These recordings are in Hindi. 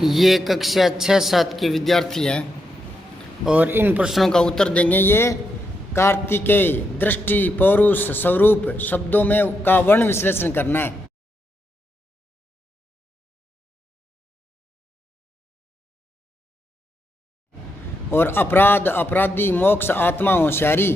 ये कक्षा 6-7 के विद्यार्थी हैं और इन प्रश्नों का उत्तर देंगे। ये कार्तिकेय, दृष्टि, पौरुष, स्वरूप शब्दों में का वर्ण विश्लेषण करना है। और अपराध, अपराधी, मोक्ष, आत्मा, होशियारी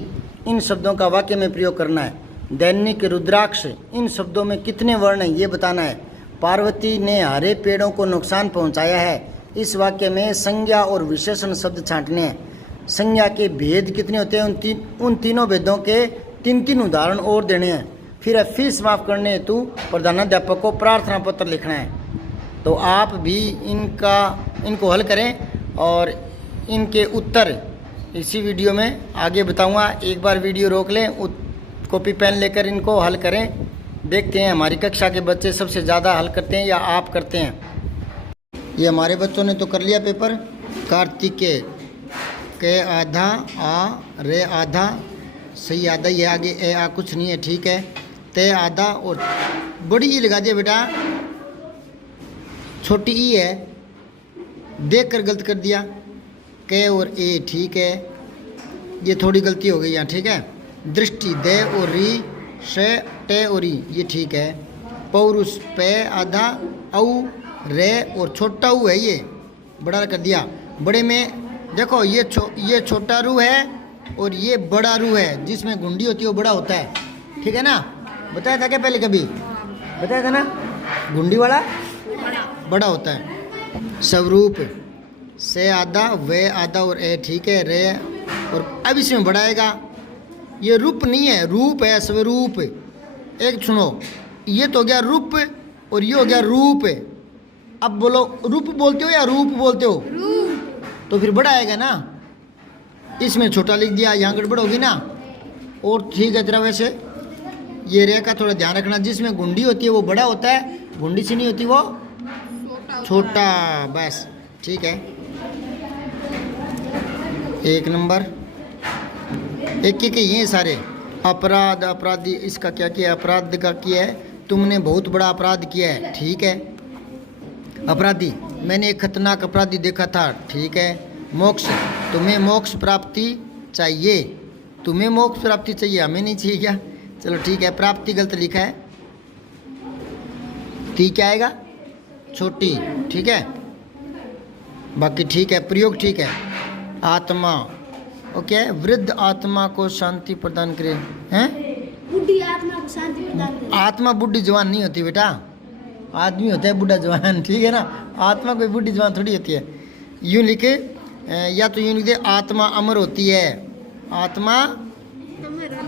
इन शब्दों का वाक्य में प्रयोग करना है। दैनिक, रुद्राक्ष इन शब्दों में कितने वर्ण हैं ये बताना है। पार्वती ने हरे पेड़ों को नुकसान पहुंचाया है, इस वाक्य में संज्ञा और विशेषण शब्द छांटने हैं। संज्ञा के भेद कितने होते हैं, उन तीनों भेदों के 3-3 उदाहरण और देने हैं। फिर फीस माफ करने हेतु प्रधानाध्यापक को प्रार्थना पत्र लिखना है। तो आप भी इनको हल करें और इनके उत्तर इसी वीडियो में आगे बताऊंगा। एक बार वीडियो रोक लें, कॉपी पेन लेकर इनको हल करें। देखते हैं हमारी कक्षा के बच्चे सबसे ज़्यादा हल करते हैं या आप करते हैं। ये हमारे बच्चों ने तो कर लिया पेपर। कार्तिकेय के आधा, आ रे आधा, सही आधा, ये आगे ए आ कुछ नहीं है, ठीक है। ते आधा और बड़ी ई लगा दिया बेटा, छोटी ई है, देख कर गलत कर दिया। के और ए ठीक है, ये थोड़ी गलती हो गई यहाँ, ठीक है। दृष्टि दे और री, से टे और ई ये ठीक है। पौरुष पे आधा, औ रे और छोटा ऊ है, ये बड़ा कर दिया। बड़े में देखो ये छोटा रू है और ये बड़ा रू है, जिसमें गुंडी होती है वो बड़ा होता है, ठीक है ना। बताया था क्या पहले, कभी बताया था ना, गुंडी वाला बड़ा होता है। स्वरूप से आधा, वे आधा और ए ठीक है। रे और अब इसमें बढ़ाएगा, ये रूप नहीं है, रूप है, स्वरूप। एक सुनो, ये तो हो गया रूप और ये हो गया रूप। अब बोलो, रूप बोलते हो या रूप बोलते हो? रूप। तो फिर बड़ा आएगा ना, इसमें छोटा लिख दिया, यहाँ गड़बड़ होगी ना। और ठीक है तेरा, वैसे ये रे का थोड़ा ध्यान रखना, जिसमें गुंडी होती है वो बड़ा होता है, गुंडी सी नहीं होती वो छोटा, बस ठीक है। 1 नंबर। एक ये सारे। अपराध, अपराधी, इसका क्या किया, अपराध का किया है, तुमने बहुत बड़ा अपराध किया है, ठीक है। अपराधी, मैंने एक खतरनाक अपराधी देखा था, ठीक है। मोक्ष, तुम्हें मोक्ष प्राप्ति चाहिए, तुम्हें मोक्ष प्राप्ति चाहिए, हमें नहीं चाहिए क्या? चलो ठीक है, प्राप्ति गलत लिखा है। ती क्या आएगा, छोटी, ठीक है। बाकी ठीक है, प्रयोग ठीक है। आत्मा ओके, वृद्ध आत्मा को शांति प्रदान करे, हैं? बुढ़ी आत्मा को शांति प्रदान करे। आत्मा बुढ़ी जवान नहीं होती बेटा, आदमी होता है बुढ़ा जवान, ठीक है ना। आत्मा कोई बुढ़ी जवान थोड़ी होती है। यूँ लिखे, या तो यूँ लिख दे, आत्मा अमर होती है। आत्मा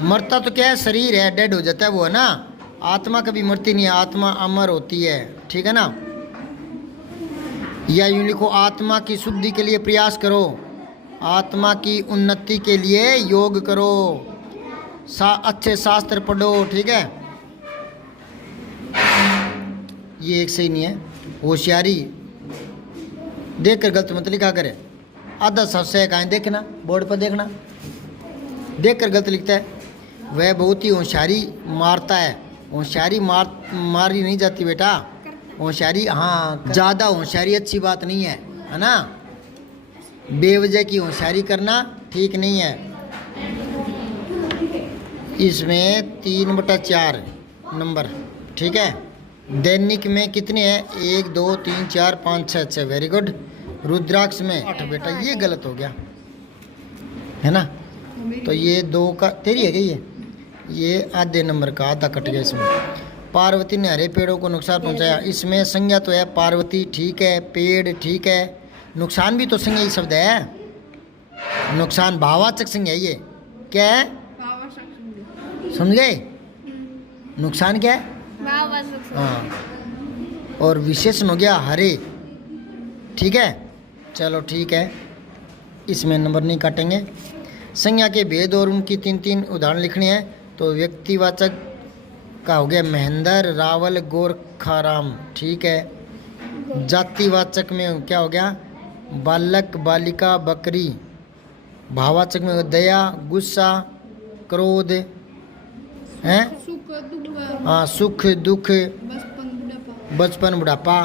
मरता तो क्या है, शरीर है, डेड हो जाता है वो, है ना। आत्मा कभी मरती नहीं है, आत्मा अमर होती है, ठीक है ना। या यूँ लिखो, आत्मा की शुद्धि के लिए प्रयास करो, आत्मा की उन्नति के लिए योग करो, अच्छे शास्त्र पढ़ो, ठीक है। ये एक सही नहीं है। होशियारी, देख कर गलत मत लिखा करे, आधा संशय का है, देखना बोर्ड पर, देखना, देख कर गलत लिखता है। वह बहुत ही होशियारी मारता है, होशियारी मारी नहीं जाती बेटा, होशियारी, हाँ ज़्यादा होशियारी अच्छी बात नहीं है ना। बेवजह की होशियारी करना ठीक नहीं है। इसमें 3/4 नंबर, ठीक है। दैनिक में कितने हैं, 1 2 3 4 5 6 6, वेरी गुड। रुद्राक्ष में 8 बेटा, ये गलत हो गया है ना। तो ये 2 का तेरी है क्या, ये आधे नंबर का आधा कट गया इसमें। पार्वती ने हरे पेड़ों को नुकसान पहुंचाया, इसमें संज्ञा तो है पार्वती, ठीक है। पेड़ ठीक है। नुकसान भी तो संज्ञा ही शब्द है, नुकसान भाववाचक संज्ञा है। ये क्या है, समझ गए? नुकसान क्या है, हाँ। और विशेषण हो गया हरे, ठीक है। चलो ठीक है, इसमें नंबर नहीं काटेंगे। संज्ञा के भेद और उनकी 3-3 उदाहरण लिखने हैं। तो व्यक्तिवाचक का हो गया महेंद्र, रावल, गोरखाराम, ठीक है। जातिवाचक में क्या हो गया, बालक, बालिका, बकरी। भाववाचक में दया, गुस्सा, क्रोध, हैं, हाँ, सुख दुख, बचपन बुढ़ापा।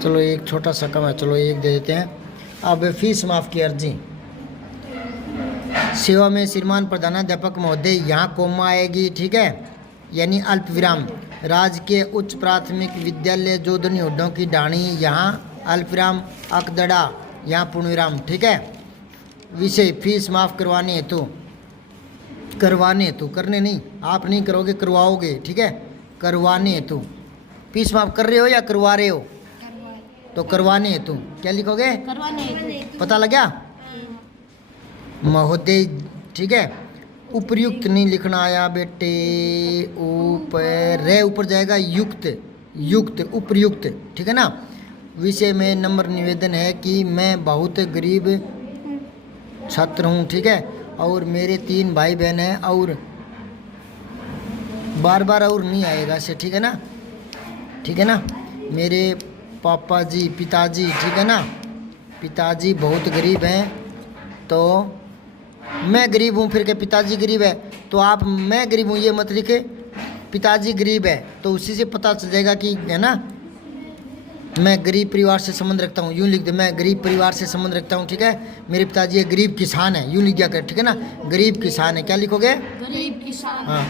चलो एक छोटा सा कम है, चलो एक दे देते हैं। अब फीस माफ़ की अर्जी। सेवा में श्रीमान प्रधानाध्यापक महोदय, यहाँ कोमा आएगी, ठीक है, यानी अल्प विराम। राजकीय उच्च प्राथमिक विद्यालय जोधनी हुड्डों की डाणी, यहाँ अल्प विराम। अकदड़ा, यहाँ पूर्ण विराम, ठीक है। विषय फीस माफ़ करवाने हेतु, करवाने हेतु, करने नहीं, आप नहीं करोगे, करवाओगे, ठीक है, करवाने हेतु। फीस माफ़ कर रहे हो या करवा रहे हो? तो करवाने हेतु क्या लिखोगे? करवाने। पता लग गया? महोदय, ठीक है। उपयुक्त नहीं लिखना आया बेटे, ऊपर रे ऊपर जाएगा, युक्त, युक्त, उपयुक्त, ठीक है ना। विषय में नंबर निवेदन है कि मैं बहुत गरीब छात्र हूँ, ठीक है, और मेरे 3 भाई बहन हैं, और बार बार और नहीं आएगा से, ठीक है ना, ठीक है ना। मेरे पापा जी, पिताजी, ठीक है ना, पिताजी बहुत गरीब हैं, तो मैं गरीब हूँ, फिर के पिताजी गरीब है, तो आप मैं गरीब हूँ ये मत लिखे, पिताजी गरीब है, तो उसी से पता चल जाएगा कि, है ना, मैं गरीब परिवार से संबंध रखता हूँ, यूँ लिख दे, मैं गरीब परिवार से संबंध रखता हूँ, ठीक है। मेरे पिताजी एक गरीब किसान है, यूँ लिख दिया कर, ठीक है ना, गरीब किसान है, क्या लिखोगे? गरीब किसान। हाँ।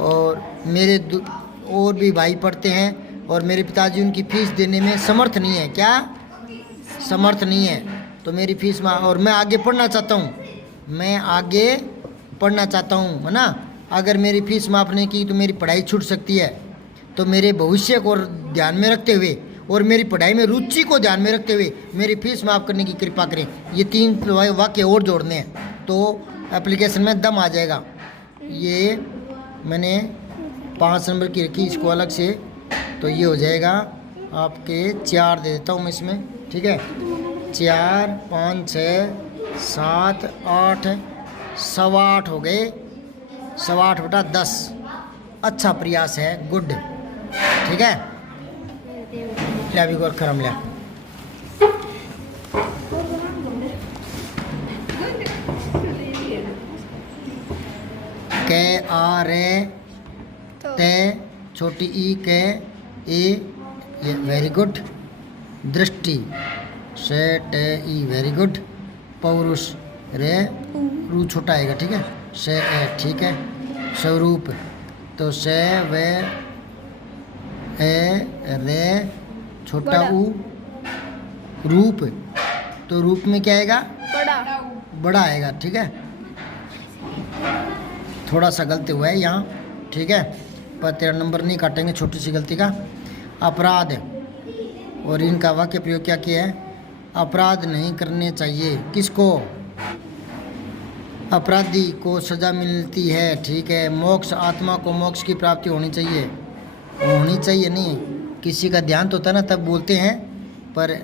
और मेरे और भी भाई पढ़ते हैं, और मेरे पिताजी उनकी फीस देने में समर्थ नहीं है, क्या समर्थ नहीं है, तो मेरी फीस और मैं आगे पढ़ना चाहता हूँ, मैं आगे पढ़ना चाहता हूँ, है ना। अगर मेरी फीस माफ़ नहीं की तो मेरी पढ़ाई छूट सकती है, तो मेरे भविष्य को ध्यान में रखते हुए और मेरी पढ़ाई में रुचि को ध्यान में रखते हुए मेरी फीस माफ़ करने की कृपा करें। ये 3 वाक्य और जोड़ने हैं, तो एप्लीकेशन में दम आ जाएगा। ये मैंने 5 नंबर की रखी, इसको अलग से, तो ये हो जाएगा आपके 4 दे देता हूँ मैं इसमें, ठीक है। 4, 5, 6, 7, 8, 8.25 हो गए, 8.25/10। अच्छा प्रयास है, गुड, ठीक है। ले अभी गौर खरम ले। के आ रे ते छोटी ई के ए, ये वेरी गुड। दृष्टि से टे ई, वेरी गुड। पौरुष रे रू छोटा आएगा, ठीक है, से ए, ठीक है। स्वरूप तो से वे ए रे छोटा ऊ। रूप तो रूप में क्या आएगा? बड़ा। बड़ा आएगा, ठीक है। थोड़ा सा गलती हुआ है यहाँ, ठीक है, पर 13 नंबर नहीं काटेंगे छोटी सी गलती का। अपराध, और इनका वाक्य प्रयोग क्या किया है? अपराध नहीं करने चाहिए, किसको? अपराधी को सज़ा मिलती है, ठीक है। मोक्ष, आत्मा को मोक्ष की प्राप्ति होनी चाहिए, होनी चाहिए नहीं, किसी का ध्यान तो होता है ना तब बोलते हैं, पर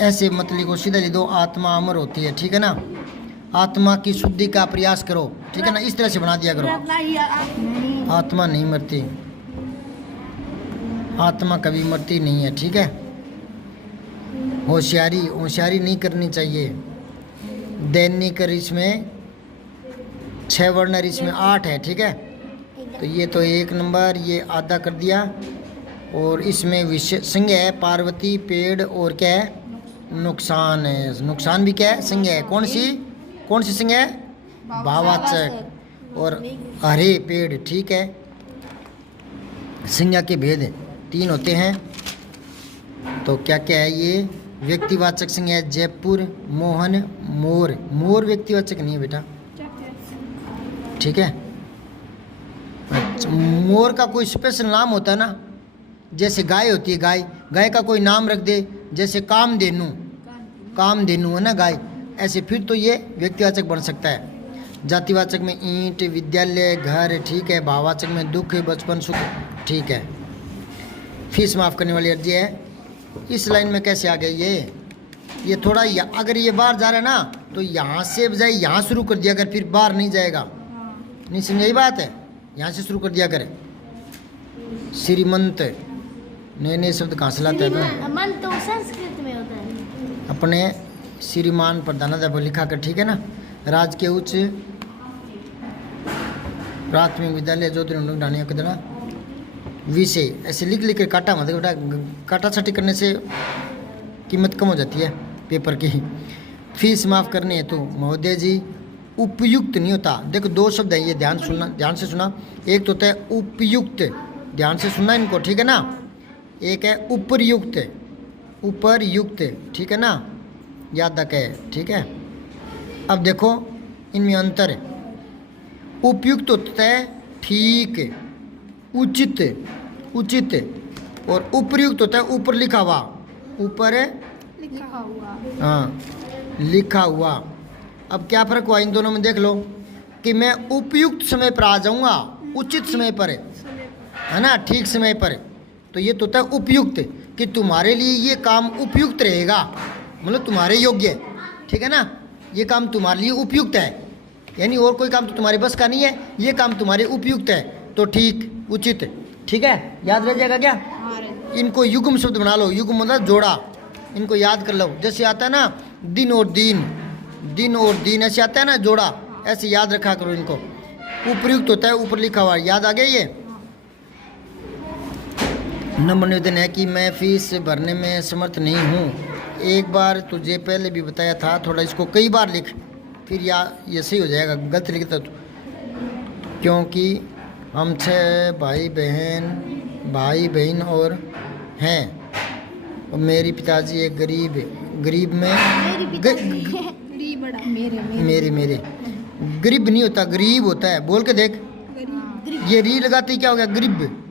ऐसे मत लिखो, सीधा लिख दो, आत्मा अमर होती है, ठीक है ना। आत्मा की शुद्धि का प्रयास करो, ठीक है ना, इस तरह से बना दिया करो। आत्मा नहीं मरती, आत्मा कभी मरती नहीं है, ठीक है। होशियारी, होशियारी नहीं करनी चाहिए। दैनिक इसमें 6 वर्ण, इसमें 8 है, ठीक है। तो ये तो 1 नंबर, ये आधा कर दिया। और इसमें विषय संज्ञा है पार्वती, पेड़, और क्या है? नुकसान है। नुकसान भी क्या है? संज्ञा है। कौन सी संज्ञा है? भाववाचक। और हरे पेड़, ठीक है। संज्ञा के भेद 3 होते हैं, तो क्या क्या है ये? व्यक्तिवाचक संज्ञा है जयपुर, मोहन, मोर। मोर व्यक्तिवाचक नहीं है बेटा, ठीक है। अच्छा, मोर का कोई स्पेशल नाम होता है ना, जैसे गाय होती है, गाय का कोई नाम रख दे, जैसे कामधेनु है ना गाय, ऐसे फिर तो ये व्यक्तिवाचक बन सकता है। जातिवाचक में ईंट, विद्यालय, घर, ठीक है। भाववाचक में दुख, बचपन, सुख, ठीक है। फीस माफ़ करने वाली अर्जी है। इस लाइन में कैसे आ गई ये थोड़ा अगर ये बाहर जा रहा है ना, तो यहाँ से बजाय यहाँ शुरू कर दिया कर, फिर बाहर नहीं जाएगा। नहीं समझ, यही बात है, यहाँ से शुरू कर दिया करे। श्रीमंत, नए शब्द कहाँ से लाते हैं? मन तो संस्कृत में होता है। अपने श्रीमान प्रधानाध्यापक लिखा कर, ठीक है ना। राजकीय उच्च प्राथमिक विद्यालय जोधपुर ढाणी कदड़ा, विषय ऐसे लिख लिख के काटा मत बेटा, काटा छाटी करने से कीमत कम हो जाती है पेपर की। फीस माफ़ करनी है तो महोदय जी उपयुक्त नहीं होता। देखो दो शब्द है ये, ध्यान से सुना। एक तो होता है उपयुक्त, ध्यान से सुनना इनको, ठीक है ना। एक है उपरयुक्त, उपरयुक्त, ठीक है ना, याद रखे, ठीक है। अब देखो इनमें अंतर है। उपयुक्त होता है ठीक, उचित, उचित, और उपरयुक्त होता है ऊपर लिखा हुआ, ऊपर लिखा हुआ। हाँ लिखा हुआ। अब क्या फ़र्क हुआ इन दोनों में, देख लो कि मैं उपयुक्त समय पर आ जाऊंगा, उचित समय पर है ना, ठीक समय पर, तो ये तो होता है उपयुक्त, कि तुम्हारे लिए ये काम उपयुक्त रहेगा, मतलब तुम्हारे योग्य है, ठीक है ना, ये काम तुम्हारे लिए उपयुक्त है, यानी और कोई काम तो तुम्हारे बस का नहीं है, ये काम तुम्हारे उपयुक्त है, तो ठीक, उचित, ठीक है, याद रह जाएगा क्या। इनको युग्म शब्द बना लो, युग्म मतलब जोड़ा, इनको याद कर लो। जैसे आता है ना दिन और दीन, दिन और दीन ऐसे आता है ना जोड़ा, ऐसे याद रखा करो इनको। उपयुक्त होता है ऊपर लिखा हुआ, याद आ गया ये। नंबर निवेदन है कि मैं फीस भरने में समर्थ नहीं हूँ। एक बार तुझे पहले भी बताया था, थोड़ा इसको कई बार लिख, फिर ये सही हो जाएगा, गलत लिखता तो। क्योंकि हम 6 भाई बहन और हैं, और मेरी पिताजी एक गरीब में मेरे गरीब नहीं होता, गरीब होता है, बोल के देख। ये री लगाते ही क्या हो गया, गरीब।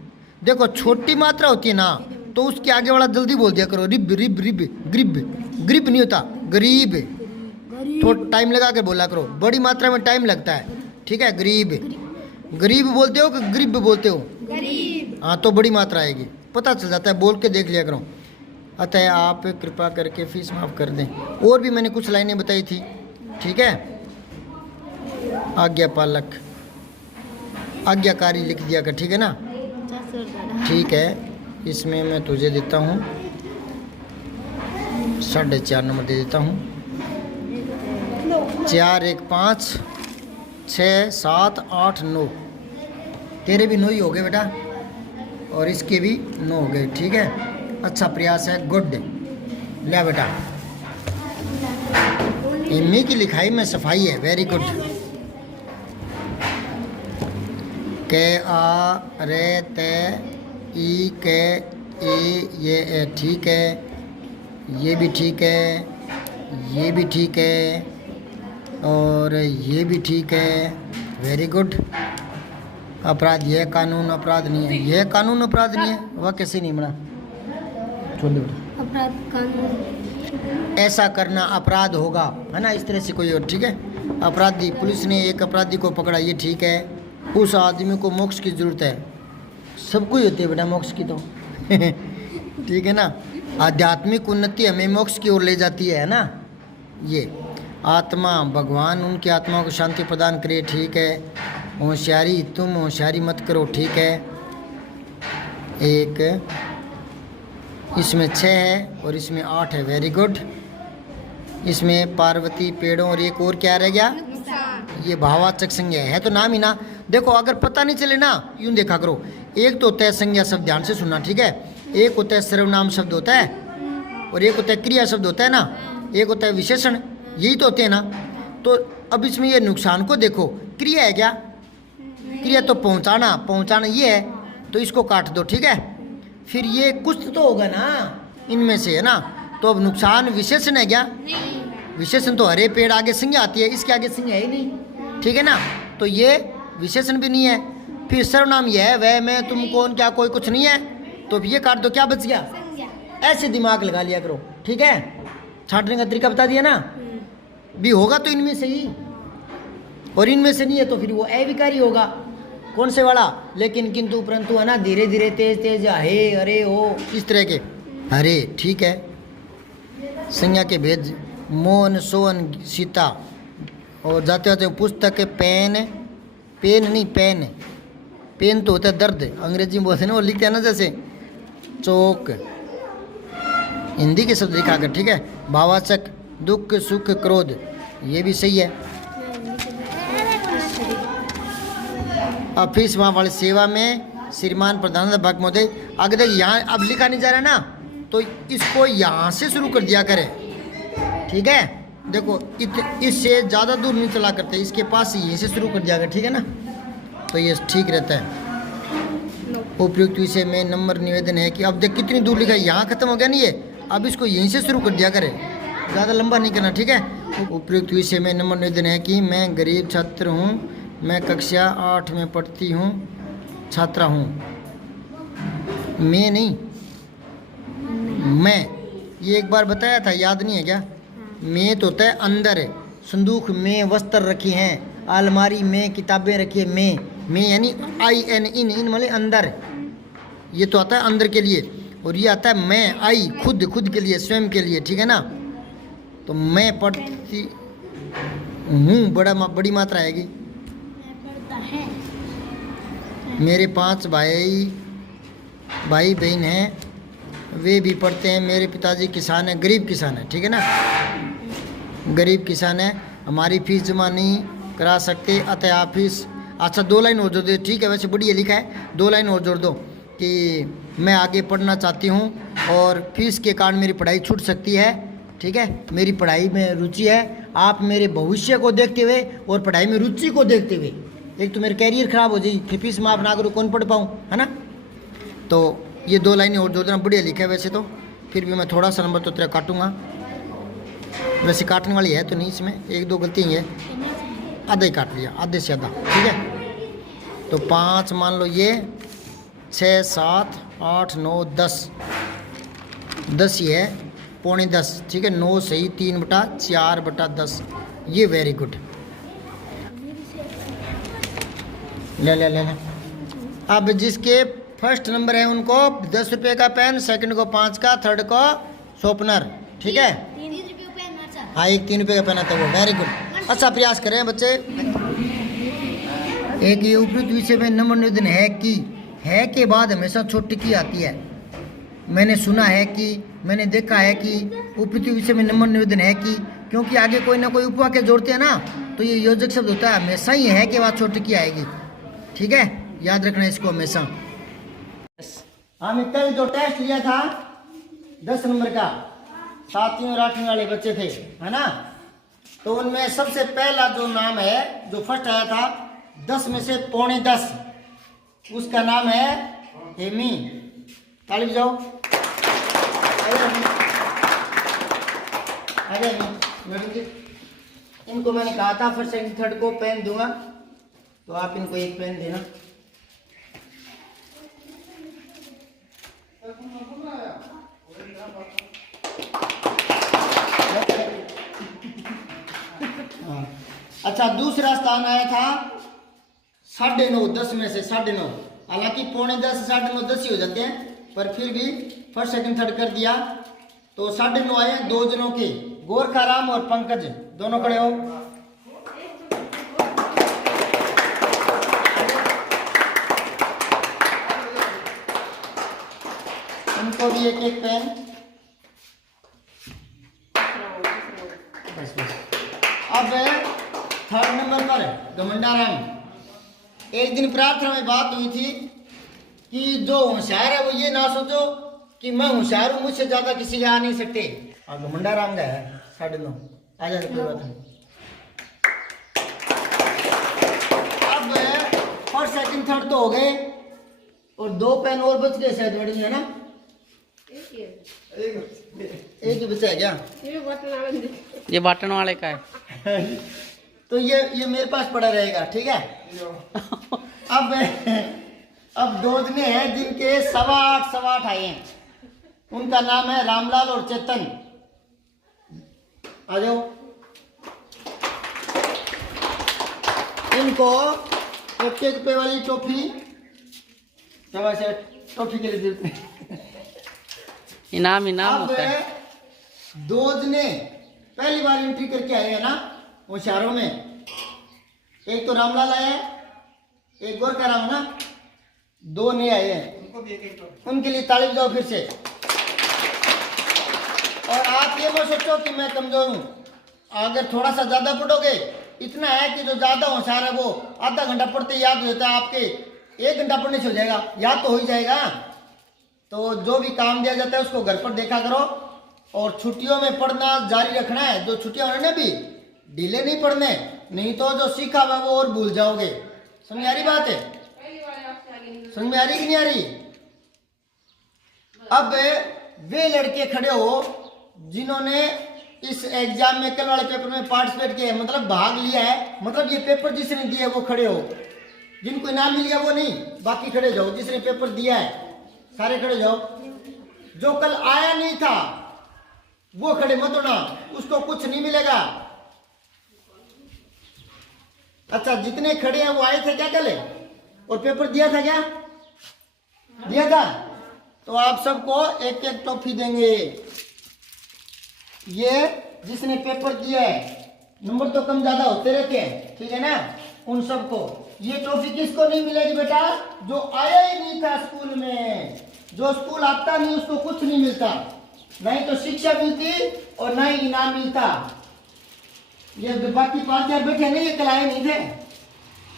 देखो छोटी मात्रा होती है ना तो उसके आगे वाला जल्दी बोल दिया करो, रिब रिब रिब, गरीब, गरीब नहीं होता, गरीब, थोड़ा टाइम लगा के बोला करो, बड़ी मात्रा में टाइम लगता है, ठीक है। गरीब, गरीब बोलते हो कि गरीब बोलते हो, हाँ तो बड़ी मात्रा आएगी, पता चल जाता है, बोल के देख लिया करो। अतः आप कृपा करके फीस माफ़ कर दें। और भी मैंने कुछ लाइनें बताई थी, ठीक है। आज्ञा पालक, आज्ञाकारी लिख दिया कर, ठीक है ना, ठीक है। इसमें मैं तुझे देता हूँ 4.5 नंबर दे देता हूँ। 4 1 5 6 7 8 9, तेरे भी 9 ही हो गए बेटा, और इसके भी 9 हो गए, ठीक है। अच्छा प्रयास है, गुड। ले बेटा, इम्मी की लिखाई में सफाई है, वेरी गुड। के आ रे ते ई के ए ये ए, ठीक है, ये भी ठीक है, ये भी ठीक है, और ये भी ठीक है, वेरी गुड। अपराध, यह कानून अपराध नहीं है, यह कानून अपराध नहीं है, वह कैसे नहीं बना, छोड़ दो बेटा। अपराध कानून, ऐसा करना अपराध होगा, है ना, इस तरह से कोई और, ठीक है। अपराधी, पुलिस ने एक अपराधी को पकड़ा, ये ठीक है। उस आदमी को मोक्ष की ज़रूरत है, सबको ही होती है बेटा मोक्ष की तो ठीक है ना। आध्यात्मिक उन्नति हमें मोक्ष की ओर ले जाती है ना। ये आत्मा, भगवान उनकी आत्मा को शांति प्रदान करे, ठीक है। होशियारी, तुम होशियारी मत करो, ठीक है। एक इसमें 6 है और इसमें 8 है, वेरी गुड। इसमें पार्वती, पेड़ों, और एक और क्या रह गया, ये भाववाचक संज्ञा है तो नाम ही ना। देखो अगर पता नहीं चले ना, यूँ देखा करो, एक तो होता है संज्ञा शब्द, ध्यान से सुनना, ठीक है। एक होता है सर्वनाम शब्द होता है, और एक होता है क्रिया शब्द होता है ना, एक होता है विशेषण, यही तो होते हैं ना। तो अब इसमें ये नुकसान को देखो, क्रिया है क्या, क्रिया तो पहुँचाना ये है, तो इसको काट दो, ठीक है। फिर ये कुछ तो होगा ना इनमें से, है ना। तो अब नुकसान विशेषण है क्या, विशेषण तो हरे पेड़ आगे संज्ञा आती है, इसके आगे संज्ञा है ही नहीं, ठीक है ना। तो ये विशेषण भी नहीं है। फिर सर्वनाम यह है, वह, मैं, तुम, कौन, क्या, कोई, कुछ नहीं है, तो ये काट दो, क्या बच गया, ऐसे दिमाग लगा लिया करो, ठीक है। छांटने का तरीका बता दिया ना। भी होगा तो इनमें से ही, और इनमें से नहीं है तो फिर वो अविकारी होगा, कौन से वाला, लेकिन, किंतु, परंतु, है ना, धीरे धीरे, तेज तेज, हे, अरे, हो, इस तरह के, अरे, ठीक है। संज्ञा के भेद, मोहन, सोहन, सीता, और जाते जाते पुस्तक, पेन, पेन नहीं, पेन, पेन तो होता है दर्द, अंग्रेजी में बोलते हैं ना, वो लिखते हैं ना जैसे चौक, हिंदी के शब्द लिखा कर, ठीक है। भाववाचक, दुख, सुख, क्रोध, ये भी सही है। ऑफिस वहाँ वाली सेवा में श्रीमान प्रधानाध्यापक महोदय। अगर देख यहाँ अब लिखा नहीं जा रहा ना, तो इसको यहाँ से शुरू कर दिया करें, ठीक है। देखो इससे ज़्यादा दूर नहीं चला करते, इसके पास यहीं से शुरू कर दिया करें, ठीक है ना, तो ये ठीक रहता है। उपयुक्त विषय में नंबर निवेदन है कि अब देख कितनी दूर लिखा है, यहाँ खत्म हो गया नहीं ये, अब इसको यहीं से शुरू कर दिया करें, ज़्यादा लंबा नहीं करना, ठीक है। उपयुक्त विषय में नंबर निवेदन है कि मैं गरीब छात्र हूँ, मैं कक्षा 8 में पढ़ती हूँ, छात्रा हूँ। मैं नहीं, मैं, ये एक बार बताया था, याद नहीं है क्या? मैं तो होता है अंदर, संदूक में वस्त्र रखी हैं, अलमारी में किताबें रखी है, मैं यानी IN, इन वाले अंदर, ये तो आता है अंदर के लिए, और ये आता है मैं, आई खुद के लिए, स्वयं के लिए, ठीक है ना। तो मैं पढ़ती हूँ, बड़ी मात्रा आएगी। मेरे 5 भाई बहन हैं, वे भी पढ़ते हैं। मेरे पिताजी किसान हैं, गरीब किसान है, ठीक है ना, गरीब किसान है। हमारी फीस जमा नहीं करा सकते, अतः आप फीस, अच्छा 2 लाइन और जोड़ दो, ठीक है, वैसे बढ़िया लिखा है, 2 लाइन और जोड़ दो कि मैं आगे पढ़ना चाहती हूँ और फीस के कारण मेरी पढ़ाई छूट सकती है, ठीक है, मेरी पढ़ाई में रुचि है। आप मेरे भविष्य को देखते हुए और पढ़ाई में रुचि को देखते हुए, एक तो मेरा कैरियर ख़राब हो जाएगी, फिर फीस माफ़ ना करो कौन पढ़ पाऊँ, है ना। तो ये 2 लाइनें और जोड़ देना, बढ़िया लिखा है वैसे तो, फिर भी मैं थोड़ा सा नंबर तो तेरा काटूँगा, वैसे काटने वाली है तो नहीं, इसमें 1-2 गलती ही है, आधा ही काट लिया, आधे से आधा, ठीक है। तो 5 मान लो, ये 6, 7, 8, 9, 10 ही है, पौने 10, ठीक है, 9 सही, 3/4/10, ये वेरी गुड। ले। अब जिसके फर्स्ट नंबर है उनको 10 रुपये का पेन, सेकंड को 5 का, थर्ड को शॉर्पनर, ठीक है। हाँ, एक 3 रुपये का पेन आता है वो, वेरी गुड, अच्छा प्रयास करें बच्चे। एक ये उपयुक्त विषय में नंबर निवेदन है कि, है के बाद हमेशा छोटी की आती है। मैंने सुना है कि, मैंने देखा है कि, उपयुक्त विषय में नंबर निवेदन है कि, क्योंकि आगे कोई ना कोई उपवाक्य जोड़ते हैं ना, तो ये योजक शब्द होता है, हमेशा ही है के बाद छोटी की आएगी, ठीक है, याद रखना इसको हमेशा। हमने कल जो टेस्ट लिया था 10 नंबर का, 7वीं और 8वीं वाले बच्चे थे, है ना, तो उनमें सबसे पहला जो नाम है, जो फर्स्ट आया था 10 में से पौने 10, उसका नाम है हेमी। ताली बजाओ। अरे मैडम जी, इनको मैंने कहा था फर्स्ट सेकंड थर्ड को पेन दूंगा, तो आप इनको एक पेन देना। अच्छा, दूसरा स्थान आया था 9.5, 10 में से 9.5, हालांकि पौने 10, 9.5, 10 ही हो जाते हैं, पर फिर भी फर्स्ट सेकंड थर्ड कर दिया, तो 9.5 आए 2 जनों के, गोरखाराम और पंकज, दोनों खड़े हो। इनको भी एक एक पेन, बस। अब थर्ड नंबर पर घमंडाराम। एक दिन प्रार्थना में बात हुई थी कि जो होशियार है वो ये ना सोचो कि मैं होशियार हूं, मुझसे ज्यादा किसी के आ नहीं सकते। अब घमंडाराम का है 9.5, आ जाए कोई बात नहीं। अब फर्स्ट सेकंड थर्ड तो हो गए, और 2 पेन और बच गए शायद मैडम, है ना, एक ही बचा है क्या? ये बटन वाले का है। तो ये मेरे पास पड़ा रहेगा, ठीक है। अब 2 जने हैं जिनके 8.25 आए हैं, उनका नाम है रामलाल और चेतन। आ जाओ, इनको 1 रुपए वाली टॉफी, टॉफी के लिए देते हैं। इनाम होता है। 2 जने पहली बार एंट्री करके आए हैं ना होशियारों में, एक तो रामलाल आया है, एक गोरखाराम ना, 2 नए आए हैं, उनके लिए ताली बजाओ फिर से। और आप ये मत सोचो कि मैं कमजोर हूं, अगर थोड़ा सा ज्यादा पढ़ोगे, इतना है कि जो ज्यादा होशियार है वो आधा घंटा पढ़ते याद हो जाता है आपके, 1 घंटा पढ़ने से हो जाएगा, याद तो हो ही जाएगा। तो जो भी काम दिया जाता है उसको घर पर देखा करो, और छुट्टियों में पढ़ना जारी रखना है। जो छुट्टियां हो रही ना भी, ढीले नहीं पढ़ने, नहीं तो जो सीखा हुआ वो और भूल जाओगे। समझ आ रही बात है? समझ में आ रही कि नहीं आ रही? अब वे लड़के खड़े हो जिन्होंने इस एग्जाम में, कल वाले पेपर में पार्टिसिपेट किया है, मतलब भाग लिया है, मतलब ये पेपर जिसने दिया है वो खड़े हो। जिनको इनाम मिल गया वो नहीं, बाकी खड़े जाओ। जिसने पेपर दिया है सारे खड़े जाओ। जो कल आया नहीं था वो खड़े मत होना, उसको कुछ नहीं मिलेगा। अच्छा, जितने खड़े हैं वो आए थे क्या कल, और पेपर दिया था क्या? दिया था। तो आप सबको एक एक टॉफी देंगे। ये जिसने पेपर दिया है, नंबर तो कम ज्यादा होते रहते हैं, ठीक है ना, उन सबको ये ट्रॉफी। किसको नहीं मिलेगी बेटा? जो आया ही नहीं था स्कूल में। जो स्कूल आता नहीं उसको कुछ नहीं मिलता, नहीं तो शिक्षा मिलती और ना ही इनाम मिलता। ये बाकी 5,000 बैठे नहीं, ये कल आए नहीं थे,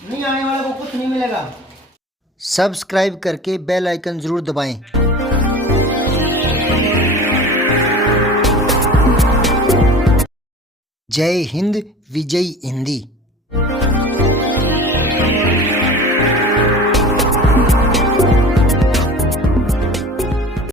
नहीं आने वाले को कुछ नहीं मिलेगा। सब्सक्राइब करके बेल आइकन जरूर दबाएं। जय हिंद, विजय हिंदी।